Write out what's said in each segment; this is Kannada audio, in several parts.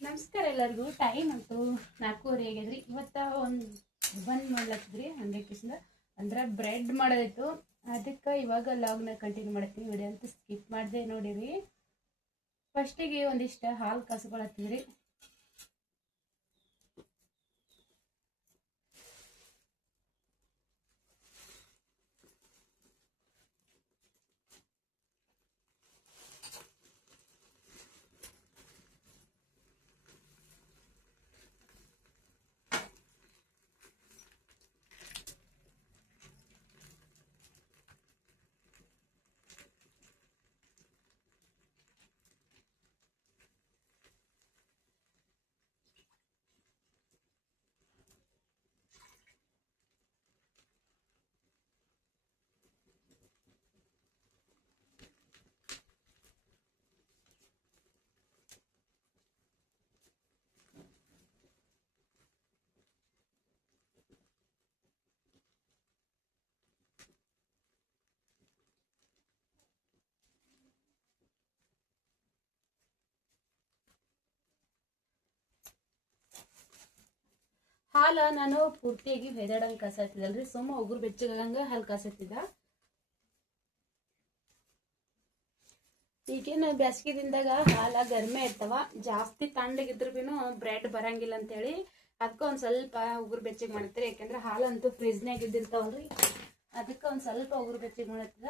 ನಮಸ್ಕಾರ ಎಲ್ಲರಿಗೂ. ಟೈಮ್ ಅಂತೂ 4:30 ಆಗ್ಯದ್ರಿ. ಇವತ್ತು ಒಂದು ಬಂದ್ ಮಾಡ್ಲತ್ತಿದ್ರಿ ಹಂಗೆ ಕಿಸಿಂದ ಅಂದ್ರೆ ಬ್ರೆಡ್ ಮಾಡೋದಿತ್ತು. ಅದಕ್ಕೆ ಇವಾಗ ಲಾಗ್ನ ಕಂಟಿನ್ಯೂ ಮಾಡ್ತೀನಿ. ವಿಡಿಯೋ ಅಂತ ಸ್ಕಿಪ್ ಮಾಡಿದೆ ನೋಡಿರಿ. ಫಸ್ಟಿಗೆ ಒಂದಿಷ್ಟು ಹಾಲು ಕಾಸ್ಕೊಳತ್ತಿದ್ರಿ. ಹಾಲು ನಾನು ಪೂರ್ತಿಯಾಗಿ ಹೊಯ್ದಾಡಂಗೆ ಕಾಸತ್ತಿದ್ದಲ್ರಿ. ಸುಮ್ಮ ಉಗುರು ಬೆಚ್ಚಗಂಗೆ ಹಾಲು ಕಾಸತ್ತಿದ್ದ. ಈಗೇನು ಬೇಸಿಗೆ ದಿನದಾಗ ಹಾಲ ಗರ್ಮೆ ಇರ್ತಾವ, ಜಾಸ್ತಿ ತಣ್ಣಗಿದ್ರು ಬಿನು ಬ್ರೆಡ್ ಬರಂಗಿಲ್ಲ ಅಂತೇಳಿ ಅದಕ್ಕೆ ಒಂದು ಸ್ವಲ್ಪ ಉಗುರು ಬೆಚ್ಚಗೆ ಮಾಡ್ತೀರಿ. ಯಾಕಂದ್ರೆ ಹಾಲಂತೂ ಫ್ರಿಜ್ನಾಗ ಇದ್ದಿರ್ತಾವಲ್ರಿ, ಅದಕ್ಕೆ ಒಂದು ಸ್ವಲ್ಪ ಉಗುರು ಬೆಚ್ಚಗೆ ಮಾಡತ್ತದ.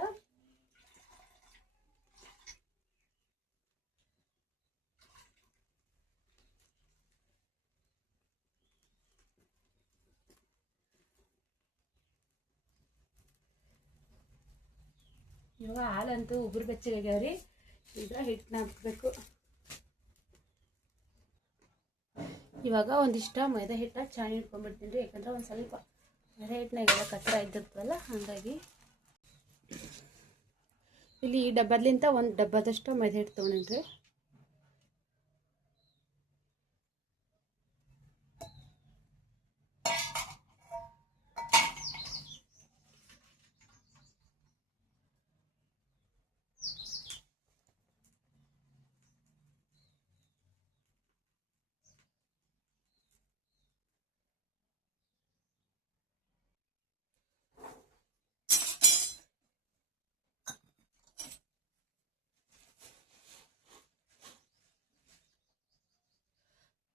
ಇವಾಗ ಹಾಲಂತೂ ಉಗುರು ಬೆಚ್ಚಗೆ ಆಗ್ಯಾವ್ರಿ. ಈಗ ಹಿಟ್ಟನ್ನ ಹಾಕ್ಬೇಕು. ಇವಾಗ ಒಂದಿಷ್ಟ ಮೈದಾ ಹಿಟ್ಟ ಚಾಣಿ ಇಟ್ಕೊಂಡ್ಬಿಡ್ತೀನಿ ರೀ. ಯಾಕಂದ್ರೆ ಒಂದು ಸ್ವಲ್ಪ ಮೈದಾ ಹಿಟ್ಟನಾಗೆಲ್ಲ ಕಚ್ಚರ ಇದ್ದಿರ್ತದಲ್ಲ, ಹಾಗಾಗಿ ಇಲ್ಲಿ ಈ ಡಬ್ಬದ್ಲಿಂತ ಒಂದು ಡಬ್ಬದಷ್ಟು ಮೈದಾ ಹಿಟ್ಟು ತೊಗೊಂಡ್ರಿ.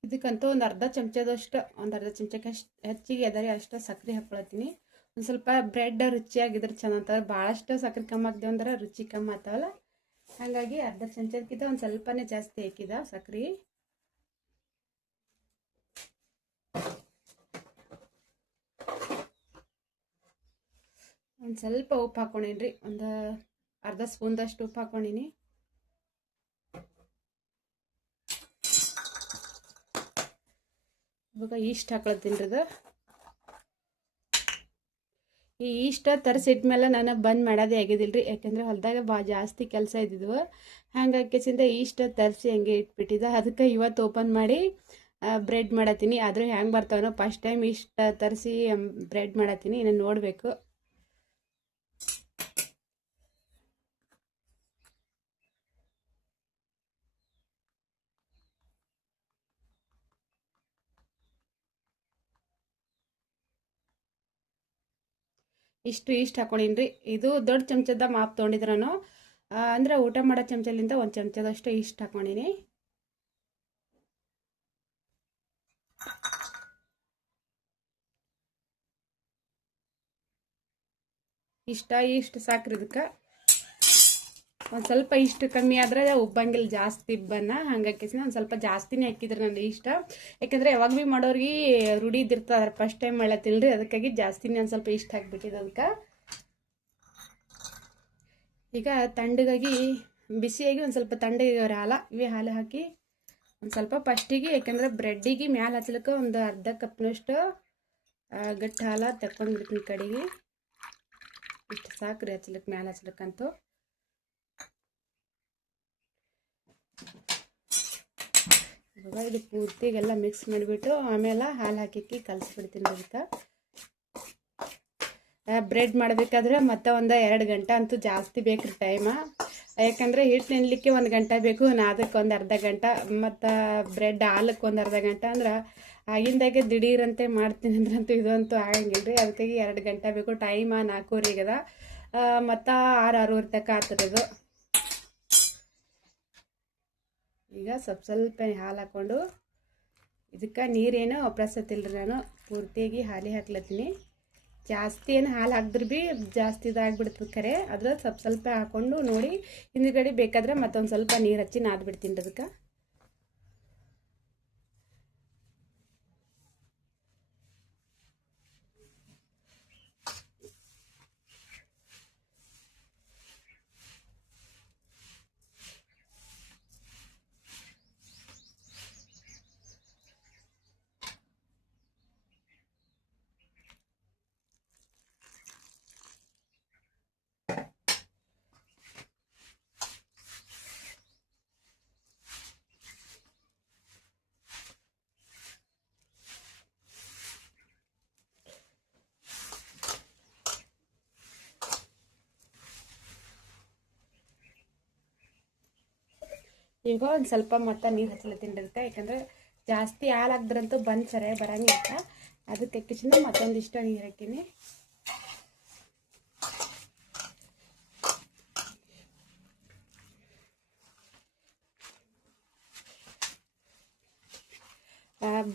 ಇದಕ್ಕಂತೂ ಒಂದು ಅರ್ಧ ಚಮಚದಷ್ಟು, ಒಂದು ಅರ್ಧ ಚಮಚಕ್ಕೆ ಹೆಚ್ಚಿಗೆ ಅದರಿ ಅಷ್ಟು ಸಕ್ಕರೆ ಹಾಕ್ಕೊಳತ್ತೀನಿ. ಒಂದು ಸ್ವಲ್ಪ ಬ್ರೆಡ್ ರುಚಿಯಾಗಿದ್ರೆ ಚಂದ ಅಂತ. ಭಾಳಷ್ಟು ಸಕ್ಕರೆ ಕಮ್ಮಿ ಹಾಕ್ದೇವು ಅಂದ್ರೆ ರುಚಿ ಕಮ್ಮಿ ಆಗ್ತಾವಲ್ಲ, ಹಾಗಾಗಿ ಅರ್ಧ ಚಮಚದಕ್ಕಿಂತ ಒಂದು ಸ್ವಲ್ಪನೇ ಜಾಸ್ತಿ ಹಾಕಿದ ಸಕ್ಕರೆ. ಒಂದು ಸ್ವಲ್ಪ ಉಪ್ಪು ಹಾಕ್ಕೊಂಡೇನ್ರಿ. ಒಂದು ಅರ್ಧ ಸ್ಪೂನ್ದಷ್ಟು ಉಪ್ಪು ಹಾಕ್ಕೊಂಡಿನಿ. ಇವಾಗ ಈಸ್ಟ್ ಹಾಕೊಳ್ತೀನಿ ರೀ. ಈ ಈಸ್ಟ್ ತರಿಸಿಟ್ಮೇಲೆ ನಾನು ಬಂದ್ ಮಾಡೋದೇ ಆಗಿದಿಲ್ರಿ. ಯಾಕಂದ್ರೆ ಹೊಲದಾಗ ಜಾಸ್ತಿ ಕೆಲಸ ಇದ್ದಿದ್ವು, ಹಾಗಾಗಿಸಿಂದ ಈಸ್ಟ್ ತರಿಸಿ ಹಂಗೆ ಇಟ್ಬಿಟ್ಟಿದ್ದೆ. ಅದಕ್ಕೆ ಇವತ್ತು ಓಪನ್ ಮಾಡಿ ಬ್ರೆಡ್ ಮಾಡತ್ತೀನಿ. ಆದರೂ ಹೆಂಗೆ ಬರ್ತಾವನೋ, ಫಸ್ಟ್ ಟೈಮ್ ಈಸ್ಟ್ ತರಿಸಿ ಬ್ರೆಡ್ ಮಾಡತ್ತೀನಿ. ಇನ್ನು ನೋಡಬೇಕು. ಇಷ್ಟು ಹಾಕೊಂಡಿನ್ರಿ. ಇದು ದೊಡ್ಡ ಚಮಚದ ಮಾಪ್ ತೊಗೊಂಡಿದ್ರೆ ನಾನು, ಅಂದ್ರೆ ಊಟ ಮಾಡೋ ಚಮಚಲಿಂದ ಒಂದು ಚಮಚದಷ್ಟು ಇಷ್ಟು ಹಾಕೊಂಡಿನಿ. ಇಷ್ಟು ಸಾಕ್ರಿ. ಇದಕ್ಕೆ ಒಂದು ಸ್ವಲ್ಪ ಇಷ್ಟು ಕಮ್ಮಿ ಆದರೆ ಉಬ್ಬಂಗಿಲ್ಲ ಜಾಸ್ತಿ ಇಬ್ಬನ್ನ, ಹಾಗಾಗಿ ಒಂದು ಸ್ವಲ್ಪ ಜಾಸ್ತಿನೇ ಹಾಕಿದ್ರೆ ನಾನು ಇಷ್ಟ. ಯಾಕಂದರೆ ಯಾವಾಗ ಭೀ ಮಾಡೋರಿಗೆ ರೂಢಿ ಇದ್ದಿರ್ತದೆ, ಫಸ್ಟ್ ಟೈಮ್ ಮಾಡತ್ತಿಲ್ರಿ, ಅದಕ್ಕಾಗಿ ಜಾಸ್ತಿನೇ ಒಂದು ಸ್ವಲ್ಪ ಇಷ್ಟು ಹಾಕ್ಬಿಟ್ಟಿದ್ದು. ಅದಕ್ಕೆ ಈಗ ತಣ್ಣಗಾಗಿ ಬಿಸಿಯಾಗಿ ಒಂದು ಸ್ವಲ್ಪ ತಣ್ಣಗೆ ಹಾಲು ಹಾಕಿ ಒಂದು ಸ್ವಲ್ಪ ಫಸ್ಟಿಗೆ, ಯಾಕಂದ್ರೆ ಬ್ರೆಡ್ಡಿಗೆ ಮ್ಯಾಲೆ ಹಚ್ಲಿಕ್ಕೆ ಒಂದು ಅರ್ಧ ಕಪ್ನಷ್ಟು ಗಟ್ಟಿ ಹಾಲು ತಕ್ಕೊಂಡ್ಬಿಡ್ತೀನಿ ಕಡೆಗೆ. ಇಷ್ಟು ಸಾಕ್ರಿ ಹಚ್ಲಿಕ್ಕೆ, ಮ್ಯಾಲೆ ಹಚ್ಲಿಕ್ಕಂತೂ. ಇವಾಗ ಇದು ಪೂರ್ತಿಗೆಲ್ಲ ಮಿಕ್ಸ್ ಮಾಡಿಬಿಟ್ಟು ಆಮೇಲೆ ಹಾಲು ಹಾಕಿ ಕಲಿಸ್ಬಿಡ್ತೀನಿ. ಅದಕ್ಕೆ ಬ್ರೆಡ್ ಮಾಡಬೇಕಾದ್ರೆ ಮತ್ತೆ ಒಂದು 2 ಗಂಟೆ ಅಂತೂ ಜಾಸ್ತಿ ಬೇಕ್ರಿ ಟೈಮ. ಯಾಕಂದರೆ ಹಿಟ್ಟು ನೆನಲಿಕ್ಕೆ 1 ಗಂಟೆ ಬೇಕು, ನಾದಕ್ಕೆ ಒಂದು ಅರ್ಧ ಗಂಟೆ, ಮತ್ತು ಬ್ರೆಡ್ ಹಾಲಕ್ಕೆ ಒಂದು ಅರ್ಧ ಗಂಟೆ. ಅಂದ್ರೆ ಆಗಿಂದಾಗೆ ದಿಢೀರಂತೆ ಮಾಡ್ತೀನಿ ಅಂದ್ರಂತೂ ಇದಂತೂ ಆಗಂಗಿಲ್ಲ ರೀ. ಅದಕ್ಕಾಗಿ 2 ಗಂಟೆ ಬೇಕು. ಟೈಮ 4:30 ಅದ, ಮತ್ತು 6-6:30 ತನಕ ಆಗ್ತದೆ ಇದು. ಈಗ ಸ್ವಲ್ಪ ಹಾಲು ಹಾಕ್ಕೊಂಡು, ಇದಕ್ಕೆ ನೀರೇನು ಪ್ರಸತ್ತಿಲ್ಲ ರೀ. ನಾನು ಪೂರ್ತಿಯಾಗಿ ಹಾಲಿ ಹಾಕ್ಲತ್ತೀನಿ. ಜಾಸ್ತಿ ಏನು ಹಾಲು ಹಾಕಿದ್ರೆ ಭೀ ಜಾಸ್ತಿ ಇದಾಗ್ಬಿಡ್ತದೆ ಖರೆ. ಅದ್ರ ಸ್ವಲ್ಪ ಹಾಕ್ಕೊಂಡು ನೋಡಿ, ಹಿಂದ್ಗಡೆ ಬೇಕಾದ್ರೆ ಮತ್ತೊಂದು ಸ್ವಲ್ಪ ನೀರು ಹಚ್ಚಿ ನಾದ್ಬಿಡ್ತೀನಿ ಅದಕ್ಕೆ. ಈಗ ಒಂದು ಸ್ವಲ್ಪ ಮತ್ತೆ ನೀರು ಹಚ್ಚಲತ್ತೀನಿ ಅದಕ್ಕೆ. ಯಾಕಂದ್ರೆ ಜಾಸ್ತಿ ಹಾಲು ಹಾಕಿದ್ರಂತೂ ಬಂದು ಸರಿಯಾಗಿ ಬರಂಗಿಲ್ಲ. ಅದಕ್ಕೆ ಕಿಚನ ಮತ್ತೊಂದಿಷ್ಟು ನೀರು ಹಾಕೀನಿ.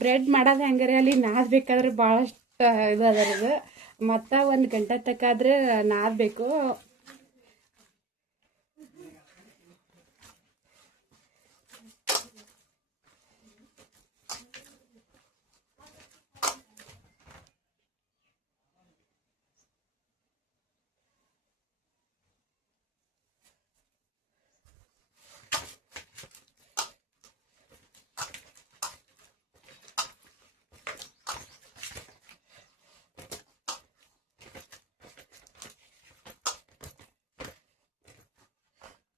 ಬ್ರೆಡ್ ಮಾಡೋದು ಹಂಗಾರೆ ಅಲ್ಲಿ ನಾದಬೇಕಾದ್ರೆ ಭಾಳಷ್ಟು ಇದು ಅದರದು. ಮತ್ತು 1 ಗಂಟೆ ತನಕ ಆದ್ರೆ ನಾದಬೇಕು.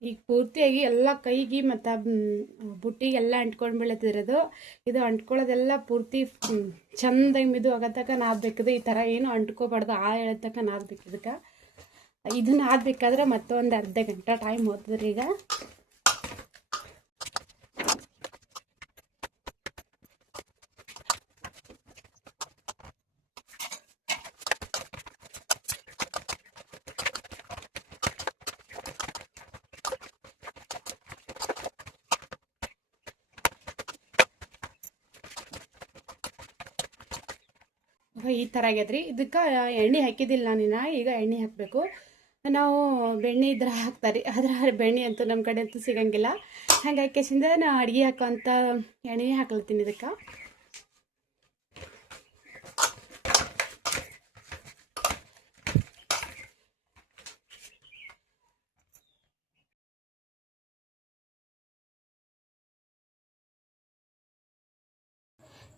ಈಗ ಪೂರ್ತಿಯಾಗಿ ಎಲ್ಲ ಕೈಗೆ ಮತ್ತು ಬುಟ್ಟಿಗೆಲ್ಲ ಅಂಟ್ಕೊಂಡು ಬೀಳತ್ತಿರೋದು. ಇದು ಅಂಟ್ಕೊಳ್ಳೋದೆಲ್ಲ ಪೂರ್ತಿ ಚಂದಾಗಿ ಮಿದು ಆಗತ್ತಕ ನಾದಬೇಕದು. ಈ ಥರ ಏನು ಅಂಟ್ಕೋಬಾರ್ದು, ಹೇಳತಕ್ಕ ನಾದಬೇಕು. ಇದಕ್ಕೆ ಇದನ್ನ ನಾದಬೇಕಾದ್ರೆ ಮತ್ತೊಂದು ಅರ್ಧ ಗಂಟೆ ಟೈಮ್ ಹೋಗ್ತದ್ರಿ. ಈಗ ಈ ಥರ ಆಗ್ಯದ್ರಿ. ಇದಕ್ಕೆ ಎಣ್ಣೆ ಹಾಕಿದ್ದಿಲ್ಲ ನಾನಿನ್ನ. ಈಗ ಎಣ್ಣೆ ಹಾಕಬೇಕು. ನಾವು ಬೆಣ್ಣೆ ಇದ್ರೆ ಹಾಕ್ತಾರೆ, ಆದ್ರೆ ಬೆಣ್ಣೆ ಅಂತೂ ನಮ್ಮ ಕಡೆ ಅಂತೂ ಸಿಗಂಗಿಲ್ಲ. ಹಾಗಾಗಿ ಕೇಸಿಂದ ನಾನು ಅಡುಗೆ ಹಾಕೋಂಥ ಎಣ್ಣೆ ಹಾಕ್ಲತ್ತೀನಿ ಇದಕ್ಕೆ.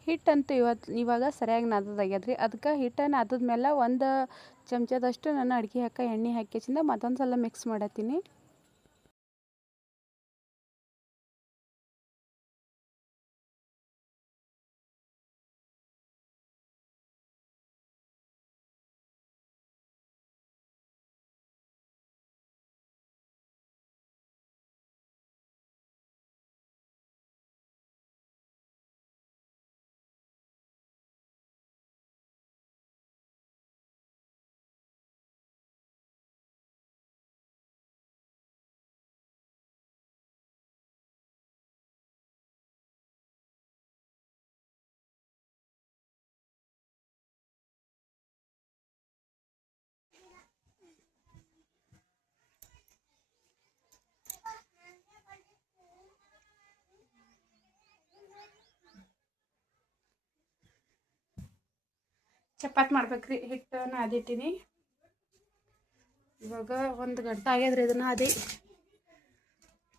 ಹಿಟ್ಟಂತೂ ಇವಾಗ ಸರಿಯಾಗಿ ನಾದದಾಗ್ಯದ್ರಿ. ಅದಕ್ಕೆ ಹಿಟ್ಟನ್ನು ನಾದದ್ಮೇಲೆ 1 ಚಮಚದಷ್ಟು ನಾನು ಅಡುಗೆ ಎಣ್ಣೆ ಹಾಕಿಸಿಂದ ಮತ್ತೊಂದು ಸಲ ಮಿಕ್ಸ್ ಮಾಡತ್ತೀನಿ. ಚಪಾತಿ ಮಾಡ್ಬೇಕ್ರಿ. ಹಿಟ್ಟು ನಾದಿಟ್ಟಿನಿ. ಇವಾಗ 1 ಗಂಟೆ ಆಗ್ಯದ್ರಿ. ಇದನ್ನ ಅದೇ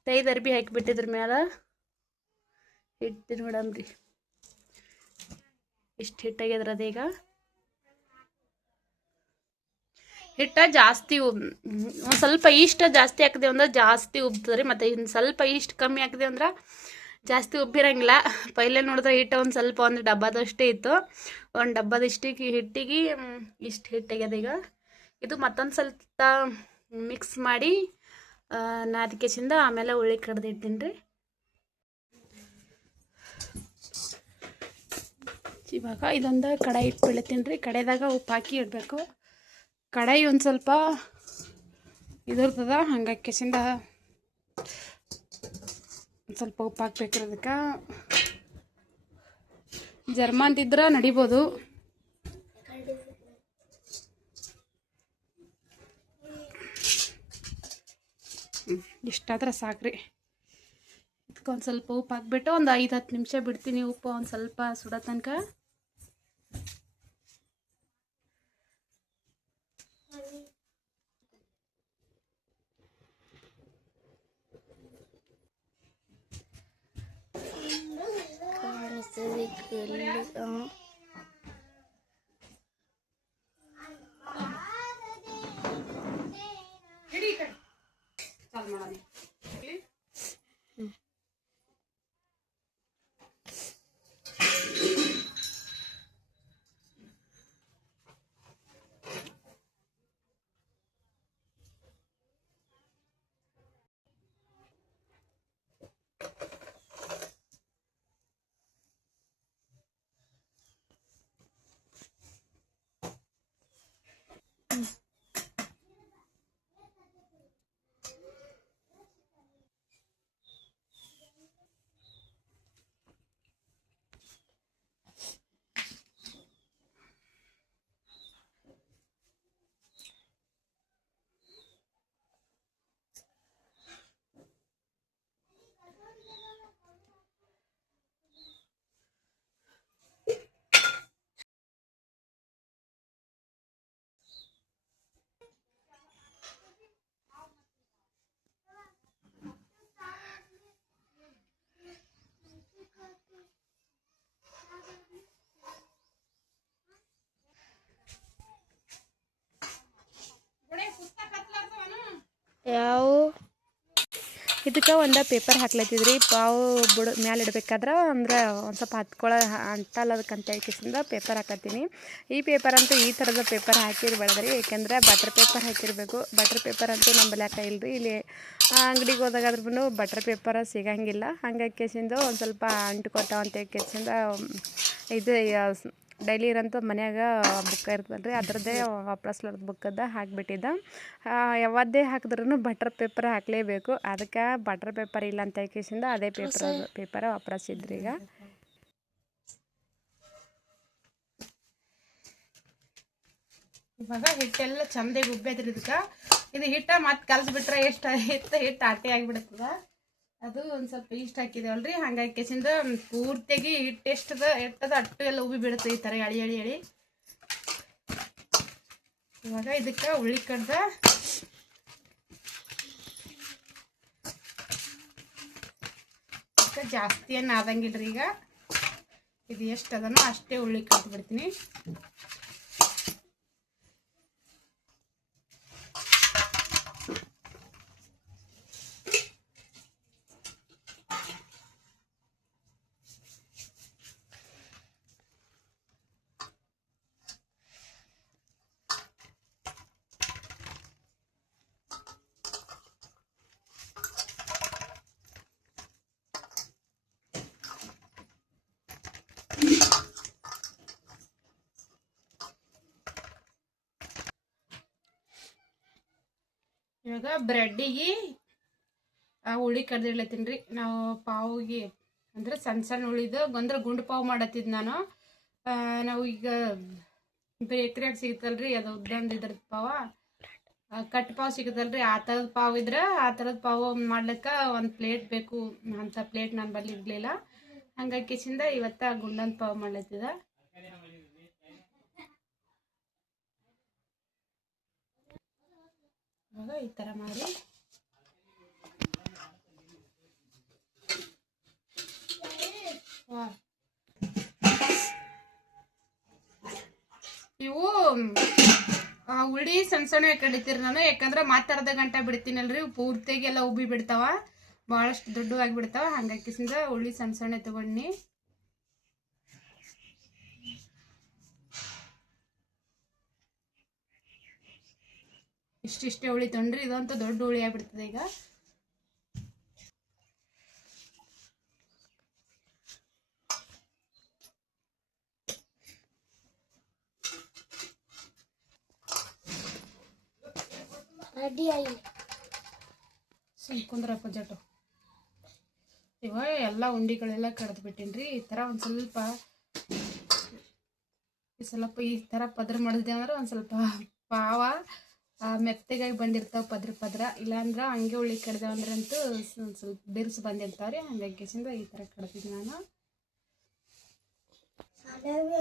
5 ಅರ್ಬಿ ಹಾಕಿಬಿಟ್ಟಿದ್ರ ಮ್ಯಾಲ ಹಿಟ್ಟು ನೋಡಮ್ರಿ ಇಷ್ಟು ಹಿಟ್ಟಾಗ್ಯದ್ರ. ಅದೀಗ ಹಿಟ್ಟ ಜಾಸ್ತಿ ಒಂದು ಸ್ವಲ್ಪ ಈಸ್ಟ್ ಜಾಸ್ತಿ ಹಾಕಿದೆವು ಅಂದ್ರೆ ಜಾಸ್ತಿ ಉಬ್ತದ್ರಿ. ಮತ್ತು ಇನ್ನು ಸ್ವಲ್ಪ ಈಸ್ಟ್ ಕಮ್ಮಿ ಹಾಕಿದೆ ಅಂದ್ರೆ ಜಾಸ್ತಿ ಉಬ್ಬಿರಂಗಿಲ್ಲ. ಪೈಲೆ ನೋಡಿದ್ರೆ ಹಿಟ್ಟು ಒಂದು ಸ್ವಲ್ಪ ಒಂದು ಡಬ್ಬದಷ್ಟೇ ಇತ್ತು. ಒಂದು ಡಬ್ಬದಷ್ಟಿಗೆ ಹಿಟ್ಟಿಗೆ ಇಷ್ಟು ಹಿಟ್ಟಾಗ್ಯದ. ಈಗ ಇದು ಮತ್ತೊಂದು ಸ್ವಲ್ಪ ಮಿಕ್ಸ್ ಮಾಡಿ ನಾದಿಕೆಸಿಂದ ಆಮೇಲೆ ಉಳ್ಳಿ ಕಡ್ದಿಡ್ತೀನಿ ರೀ. ಇವಾಗ ಇದೊಂದು ಕಡಾಯಿ ಇಟ್ಬಿಡ್ತೀನಿ ರೀ. ಕಡಾಯಿದಾಗ ಉಪ್ಪು ಹಾಕಿ ಇಡಬೇಕು. ಕಡಾಯಿ ಒಂದು ಸ್ವಲ್ಪ ಇದಿರ್ತದ, ಹಂಗಾಕಿಸಿಂದ ಒಂದು ಸ್ವಲ್ಪ ಉಪ್ಪು ಹಾಕ್ಬೇಕ್ರಿ. ಅದಕ್ಕೆ ಜರ್ಮಂತಿದ್ರೆ ನಡಿಬೋದು. ಇಷ್ಟಾದ್ರೆ ಸಾಕ್ರಿ. ಇದಕ್ಕೊಂದು ಸ್ವಲ್ಪ ಉಪ್ಪು ಹಾಕ್ಬಿಟ್ಟು ಒಂದು 5-10 ನಿಮಿಷ ಬಿಡ್ತೀನಿ. ಉಪ್ಪು ಒಂದು ಸ್ವಲ್ಪ ಸುಡೋ ತನಕ. ಯಾವ ಇದಕ್ಕೆ ಒಂದು ಪೇಪರ್ ಹಾಕ್ಲತ್ತಿದ್ರಿ. ಪಾವು ಬುಡ ಮ್ಯಾಲೆ ಇಡಬೇಕಾದ್ರೆ ಅಂದ್ರೆ ಒಂದು ಸ್ವಲ್ಪ ಹತ್ಕೊಳ್ಳೋ ಅಂತಲ್ಲದಕ್ಕಂತ ಹೇಳ್ಕಿಸಿಂದ ಪೇಪರ್ ಹಾಕತ್ತೀನಿ. ಈ ಪೇಪರ್ ಅಂತೂ ಈ ಥರದ ಪೇಪರ್ ಹಾಕಿರ್ಬೇಡ್ರಿ, ಏಕೆಂದರೆ ಬಟರ್ ಪೇಪರ್ ಹಾಕಿರಬೇಕು. ಬಟರ್ ಪೇಪರ್ ಅಂತೂ ನಂಬಲ್ಲಿ ಇಲ್ರಿ. ಇಲ್ಲಿ ಅಂಗಡಿಗೆ ಹೋದಾಗಾದ್ರೂ ಬಟರ್ ಪೇಪರ್ ಸಿಗಂಗಿಲ್ಲ. ಹಂಗಾಕಿಸಿಂದ ಒಂದು ಸ್ವಲ್ಪ ಅಂಟ್ಕೊತಾವ ಅಂತ ಹೇಳ್ಕಿಸಿಂದ ಇದು ಡೈಲಿ ಇರೋಂಥ ಮನ್ಯಾಗ ಬುಕ್ಕ ಇರ್ತದಲ್ರಿ, ಅದರದ್ದೇ ವಾಪಸ್ಲದ ಬುಕ್ಕದ ಹಾಕಿಬಿಟ್ಟಿದ್ದ. ಯಾವದ್ದೇ ಹಾಕಿದ್ರೂ ಬಟರ್ ಪೇಪರ್ ಹಾಕಲೇಬೇಕು. ಅದಕ್ಕೆ ಬಟರ್ ಪೇಪರ್ ಇಲ್ಲ ಅಂತ ಹೇಳ್ಕಿಸಿಂದ ಅದೇ ಪೇಪರ ವಾಪಸ್ಸಿದ್ರಿ. ಈಗ ಇವಾಗ ಹಿಟ್ಟೆಲ್ಲ ಚಂದಾಗಿ ಉಬ್ಬೇದ್ರಿ. ಇದಕ್ಕೆ ಇದು ಹಿಟ್ಟ ಮತ್ತೆ ಕಲ್ಸ್ಬಿಟ್ರೆ ಹಿಟ್ಟು ಆಟೆ ಆಗಿಬಿಡ್ತದ. ಅದು ಒಂದು ಸ್ವಲ್ಪ ಇಷ್ಟು ಹಾಕಿದೇವಲ್ರಿ, ಹಂಗಾಗಿ ಕೆಸಿಂದ ಪೂರ್ತಿಯಾಗಿ ಹಿಟ್ಟು ಎಟ್ಟದ ಅಟ್ಟು ಎಲ್ಲ ಉಬ್ಬಿ ಬಿಡುತ್ತೆ ಈ ಥರ ಎಳಿ ಎಳಿ ಎಳಿ. ಇವಾಗ ಇದಕ್ಕೆ ಉಳ್ಳಿ ಕಡ್ದ ಜಾಸ್ತಿ ಏನು ಆದಂಗಿಲ್ರಿ. ಈಗ ಇದು ಎಷ್ಟು ಅದನೋ ಅಷ್ಟೇ ಉಳ್ಳಿ ಕಡ್ದು ಬಿಡ್ತೀನಿ. ಇವಾಗ ಬ್ರೆಡ್ಡಿಗೆ ಉಳ್ಳಿ ಕಡ್ದಿಡ್ಲತ್ತೀನಿ ರೀ. ನಾವು ಪಾವಿಗೆ ಅಂದ್ರೆ ಸಣ್ಣ ಸಣ್ಣ ಉಳ್ಳಿದು ಅಂದ್ರೆ ಗುಂಡು ಪಾವು ಮಾಡತ್ತಿದ್ದು ನಾನು. ನಾವು ಈಗ ಬೇಕ್ರಿಯಾಗ ಸಿಗುತ್ತಲ್ರಿ, ಅದು ಉದ್ದಂದಿದ್ರದ ಪಾವ, ಕಟ್ ಪಾವು ಸಿಗುತ್ತಲ್ರಿ, ಆ ಥರದ ಪಾವು ಇದ್ರೆ ಆ ಥರದ ಪಾವು ಮಾಡ್ಲಿಕ್ಕೆ ಒಂದು ಪ್ಲೇಟ್ ಬೇಕು. ಅಂಥ ಪ್ಲೇಟ್ ನಾನು ಬಲ್ಲಿ ಇರಲಿಲ್ಲ. ಹಂಗಾಗಿ ಕಿಸಿಂದ ಇವತ್ತು ಗುಂಡನ ಪಾವು ಮಾಡ್ಲತ್ತಿದ. ಇವಾಗ ಈ ಥರ ಮಾಡಿ ಇವು ಉಳ್ಳಿ ಸಣ್ಣ ಸಣ್ಣ ಕಡಿತೀರಿ ನಾನು, ಯಾಕಂದ್ರೆ ಮತ್ತೆ ಅರ್ಧ ಗಂಟೆ ಬಿಡ್ತೀನಲ್ರಿ, ಪೂರ್ತಿಯಾಗಿ ಎಲ್ಲ ಉಬ್ಬಿ ಬಿಡ್ತಾವ, ಭಾಳಷ್ಟು ದೊಡ್ಡವಾಗಿ ಬಿಡ್ತಾವ. ಹಂಗಾಕಿಸಿಂದ ಉಳ್ಳಿ ಸಣ್ಣ ಸಣ್ಣ ತಗೊಂಡು ಇಷ್ಟಿಷ್ಟೇ ಉಳಿತೊಂಡ್ರಿ, ಇದಂತೂ ದೊಡ್ಡ ಹುಳಿ ಆಗ್ಬಿಡ್ತದೆ ಈಗ. ರೆಡಿ ಆಗಿ ಕುಂದ್ರಪ್ಪ ಜಟು. ಇವಾಗ ಎಲ್ಲ ಉಂಡಿಗಳೆಲ್ಲ ಕಡ್ದು ಬಿಟ್ಟಿನ್ರಿ. ಈ ಥರ ಒಂದು ಸ್ವಲ್ಪ ಈ ಥರ ಪದ್ರ ಮಾಡಿದೆ ಅಂದ್ರೆ ಒಂದು ಸ್ವಲ್ಪ ಪಾವ ಮೆತ್ತಗಾಗಿ ಬಂದಿರ್ತಾವೆ ಪದ್ರ. ಇಲ್ಲಾಂದ್ರೆ ಹಂಗೆ ಉಳ್ಳಿ ಕಡ್ದೇವು ಅಂದ್ರೆ ಅಂತೂ ಒಂದು ಸ್ವಲ್ಪ ಬಿರ್ಸು ಬಂದಿರ್ತಾವ್ರಿ. ಹಂಗಾಗಿ ಕೆಸಿಂದ ಈ ಥರ ಕಡ್ದಿದ್ದು ನಾನು.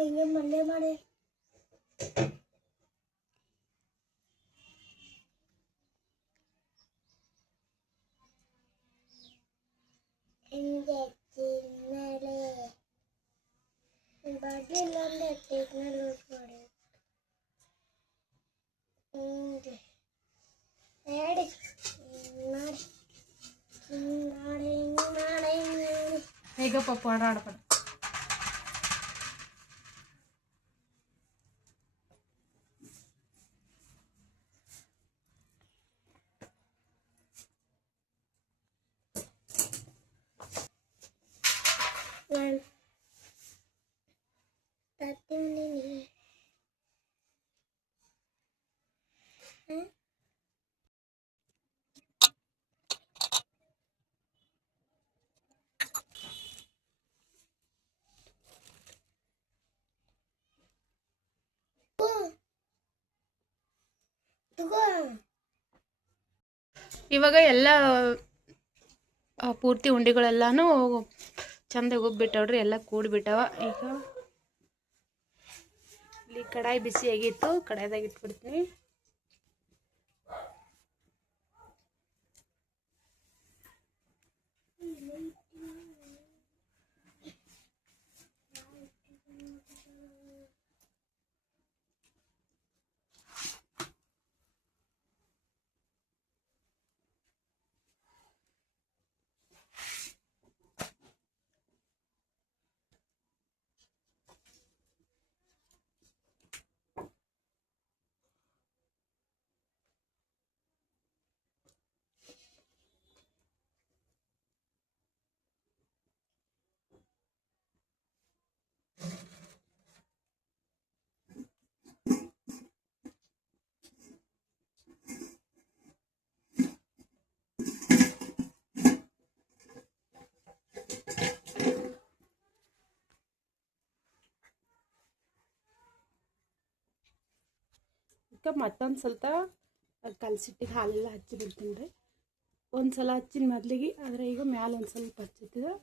ಹಿಂಗೆ ಮಲ್ಲೆ ಮಾಡಿ ಹಿಂಗೆ ತಿನ್ನಲೆ ಬಾಗಿಲೊಂದು ಟೇಕ್ನಲ್ಲಿ ಮಾಡಿ ಹಿಂಗೆ ಮಾಡಿ ಈಗ ಪಪ್ಪು ಆಡ್ಬೇಡ. ಇವಾಗ ಎಲ್ಲ ಪೂರ್ತಿ ಉಂಡಿಗಳೆಲ್ಲಾನು ಚಂದಾಗಿ ಉಬ್ಬಿಟ್ಟವ್ರಿ, ಎಲ್ಲ ಕೂಡಿಬಿಟ್ಟವ. ಈಗ ಇಲ್ಲಿ ಕಡಾಯಿ ಬಿಸಿ ಆಗಿತ್ತು, ಕಡಾಯಿದಾಗ ಇಟ್ಬಿಡ್ತೀನಿ. ಮತ್ತೊಂದು ಸ್ವಲ್ಪ ಕಲಸಿಟ್ಟಿಗೆ ಹಾಲೆಲ್ಲ ಹಚ್ಚಿ ಬಿಡ್ತೀನಿ ರೀ. ಒಂದು ಸಲ ಹಚ್ಚಿನ ಮೊದಲಿಗೆ, ಆದರೆ ಈಗ ಮ್ಯಾಲೆ ಒಂದು ಸ್ವಲ್ಪ ಹಚ್ಚಿಟ್ಟಿದೆ.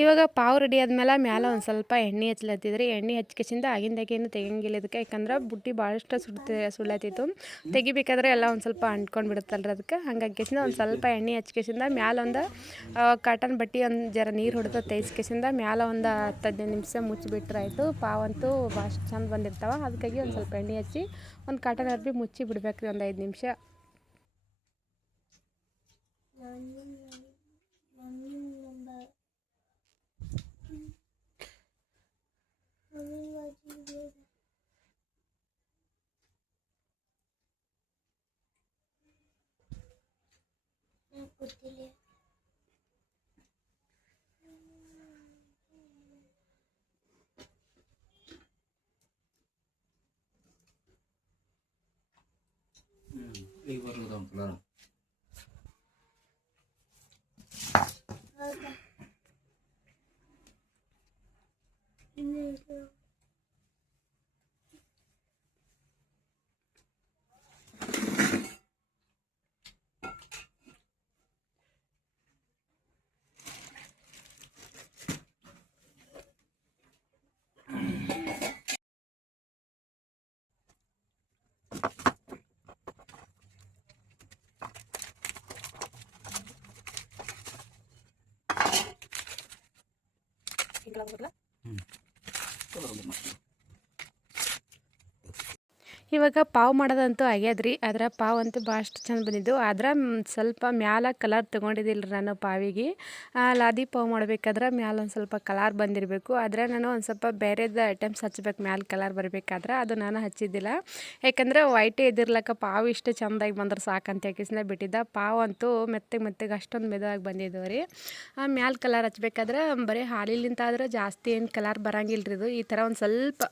ಇವಾಗ ಪಾವು ರೆಡಿ ಆದಮೇಲೆ ಮ್ಯಾಲೆ ಒಂದು ಸ್ವಲ್ಪ ಎಣ್ಣೆ ಹಚ್ಲತ್ತಿದ್ರಿ. ಎಣ್ಣೆ ಹಚ್ಕೇಸಿಂದ ಆಗಿಂದಾಗೇನು ತೆಗಿಯಂಗಿಲ್ಲ ಇದಕ್ಕೆ, ಯಾಕಂದ್ರೆ ಬುಟ್ಟಿ ಭಾಳಷ್ಟು ಸುಳ್ಳತ್ತಿತ್ತು. ತೆಗಿಬೇಕಾದ್ರೆ ಎಲ್ಲ ಒಂದು ಸ್ವಲ್ಪ ಅಂಟ್ಕೊಂಡು ಬಿಡುತ್ತಲ್ರಿ ಅದಕ್ಕೆ. ಹಂಗಾಗಿಸಿಂದ ಒಂದು ಸ್ವಲ್ಪ ಎಣ್ಣೆ ಹಚ್ಕೇಸಿಂದ ಮ್ಯಾಲೆ ಒಂದು ಕಾಟನ್ ಬಟ್ಟೆ ಒಂದು ಜರ ನೀರು ಹೊಡೆದು ತೇಯ್ಸ್ಕೇಸಿಂದ ಮ್ಯಾಲೆ ಒಂದು 10-15 ನಿಮಿಷ ಮುಚ್ಚಿಬಿಟ್ರೆ ಆಯಿತು. ಪಾವಂತೂ ಭಾಳಷ್ಟು ಚಂದ ಬಂದಿರ್ತಾವೆ. ಅದಕ್ಕಾಗಿ ಒಂದು ಸ್ವಲ್ಪ ಎಣ್ಣೆ ಹಚ್ಚಿ ಒಂದು ಕಾಟನ್ ಅರ್ಬಿ ಮುಚ್ಚಿ ಬಿಡ್ಬೇಕ್ರಿ ಒಂದು 5 ನಿಮಿಷ. ಗೊತ್ತಿಲ್ಲ. ಈಗ ಬರೋದು ಕಲರ್ ಹೌದಾ? ಇನ್ನು ಇದು ಇವಾಗ ಪಾವ್ ಮಾಡೋದಂತೂ ಆಗ್ಯದ್ರಿ. ಅದ್ರ ಪಾವ್ ಅಂತೂ ಭಾಳಷ್ಟು ಚಂದ ಬಂದಿದ್ದು. ಆದ್ರೆ ಸ್ವಲ್ಪ ಮ್ಯಾಲ ಕಲರ್ ತೊಗೊಂಡಿದ್ದಿಲ್ಲ ರೀ ನಾನು ಪಾವಿಗೆ. ಲಾದಿ ಪಾವ್ ಮಾಡ್ಬೇಕಾದ್ರೆ ಮ್ಯಾಲ ಒಂದು ಸ್ವಲ್ಪ ಕಲರ್ ಬಂದಿರಬೇಕು. ಆದರೆ ನಾನು ಒಂದು ಸ್ವಲ್ಪ ಬೇರೆದು ಐಟಮ್ಸ್ ಹಚ್ಬೇಕು ಮ್ಯಾಲ ಕಲರ್ ಬರಬೇಕಾದ್ರೆ, ಅದು ನಾನು ಹಚ್ಚಿದ್ದಿಲ್ಲ. ಯಾಕಂದ್ರೆ ವೈಟೇ ಇದ್ದಿರ್ಲಕ್ಕ ಪಾವ್ ಇಷ್ಟು ಚೆಂದಾಗಿ ಬಂದ್ರೆ ಸಾಕಂತ ಯಾಕಿಸಿಂದ ಬಿಟ್ಟಿದ್ದ. ಪಾವ್ ಅಂತೂ ಮೆತ್ತಗೆ ಅಷ್ಟೊಂದು ಮೆದುವಾಗಿ ಬಂದಿದ್ದವು ರೀ. ಮ್ಯಾಲ ಕಲರ್ ಹಚ್ಬೇಕಾದ್ರೆ ಬರೀ ಹಾಲಿಲಿಂತ ಆದ್ರೆ ಜಾಸ್ತಿ ಏನು ಕಲರ್ ಬರಂಗಿಲ್ಲ ರೀ. ಇದು ಈ ಥರ ಒಂದು ಸ್ವಲ್ಪ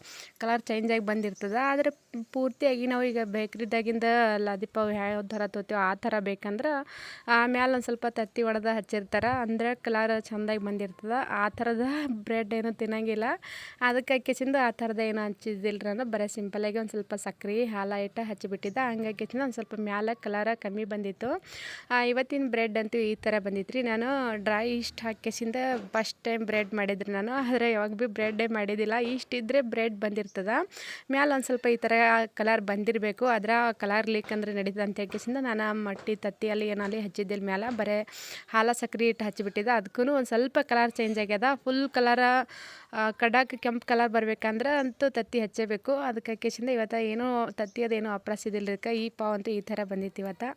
ಕಲರ್ ಚೇಂಜ್ ಆಗಿ ಬಂದಿರ್ತದೆ. ಆದರೆ ಪೂರ್ತಿಯಾಗಿ ನಾವು ಈಗ ಬೇಕ್ರಿದಾಗಿಂದ ಲಾದಿ ಪಾವ್ ಯಾವ ಥರ ತೊಗೋತೀವೋ ಆ ಥರ ಬೇಕಂದ್ರೆ ಮ್ಯಾಲೆ ಒಂದು ಸ್ವಲ್ಪ ತತ್ತಿ ಒಡೆದ ಹಚ್ಚಿರ್ತಾರೆ. ಅಂದರೆ ಕಲರ್ ಚೆಂದಾಗಿ ಬಂದಿರ್ತದೆ. ಆ ಥರದ ಬ್ರೆಡ್ ಏನೂ ತಿನ್ನಂಗಿಲ್ಲ. ಅದಕ್ಕೆ ಅಕ್ಕಿಸಿಂದ ಆ ಥರದ ಏನೂ ಹಚ್ಚಿದ್ದಿಲ್ಲ ನಾನು. ಬರೀ ಸಿಂಪಲ್ಲಾಗಿ ಒಂದು ಸ್ವಲ್ಪ ಸಕ್ರೆ ಹಾಲು ಇಟ್ಟು ಹಚ್ಚಿಬಿಟ್ಟಿದ್ದೆ. ಹಂಗಾಗಿ ಒಂದು ಸ್ವಲ್ಪ ಮ್ಯಾಲೆ ಕಲರ ಕಮ್ಮಿ ಬಂದಿತ್ತು. ಇವತ್ತಿನ ಬ್ರೆಡ್ ಅಂತೂ ಈ ಥರ ಬಂದಿತ್ತು ರೀ. ನಾನು ಡ್ರೈ ಈಸ್ಟ್ ಹಾಕಿಸಿಂದ ಫಸ್ಟ್ ಟೈಮ್ ಬ್ರೆಡ್ ಮಾಡಿದ್ರಿ ನಾನು. ಆದರೆ ಯಾವಾಗ ಭೀ ಬ್ರೆಡ್ಡೇ ಮಾಡಿದ್ದಿಲ್ಲ. ಇಷ್ಟಿದ್ರೆ ಬ್ರೆಡ್ ಬಂದಿರ್ತದೆ. ಮ್ಯಾಲೆ ಒಂದು ಸ್ವಲ್ಪ ಈ ಥರ ಕಲರ್ ಬಂದಿರಬೇಕು. ಅದರ ಕಲರ್ ಲೀಕ್ ಅಂದ್ರೆ ನಡೀತದೆ ಅಂತ ಯಾಕಿಸಿಂದ ನಾನು ಮಟ್ಟಿ ತತ್ತಿಯಲ್ಲಿ ಏನಲ್ಲಿ ಹಚ್ಚಿದ್ದಿಲ್ಲ ಮ್ಯಾಲೆ. ಬರೀ ಹಾಲು ಸಕ್ರೆ ಇಟ್ಟು ಹಚ್ಚಿಬಿಟ್ಟಿದ್ದೆ. ಅದಕ್ಕೂ ಒಂದು ಸ್ವಲ್ಪ ಕಲರ್ ಚೇಂಜ್ ಆಗ್ಯದ. ಫುಲ್ ಕಲರ ಕಡಾಕ್ ಕೆಂಪು ಕಲರ್ ಬರ್ಬೇಕಂದ್ರೆ ಅಂತೂ ತತ್ತಿ ಹಚ್ಚಬೇಕು. ಅದಕ್ಕೆ ಯಾಕಿಸಿಂದ ಇವತ್ತು ಏನೂ ತತ್ತಿ ಅದೇನೋ ಅಪ್ರಾಸಿದಿಲ್ಲ. ಈ ಪಾವ್ ಅಂತೂ ಈ ಥರ ಬಂದಿತ್ತು ಇವತ್ತು.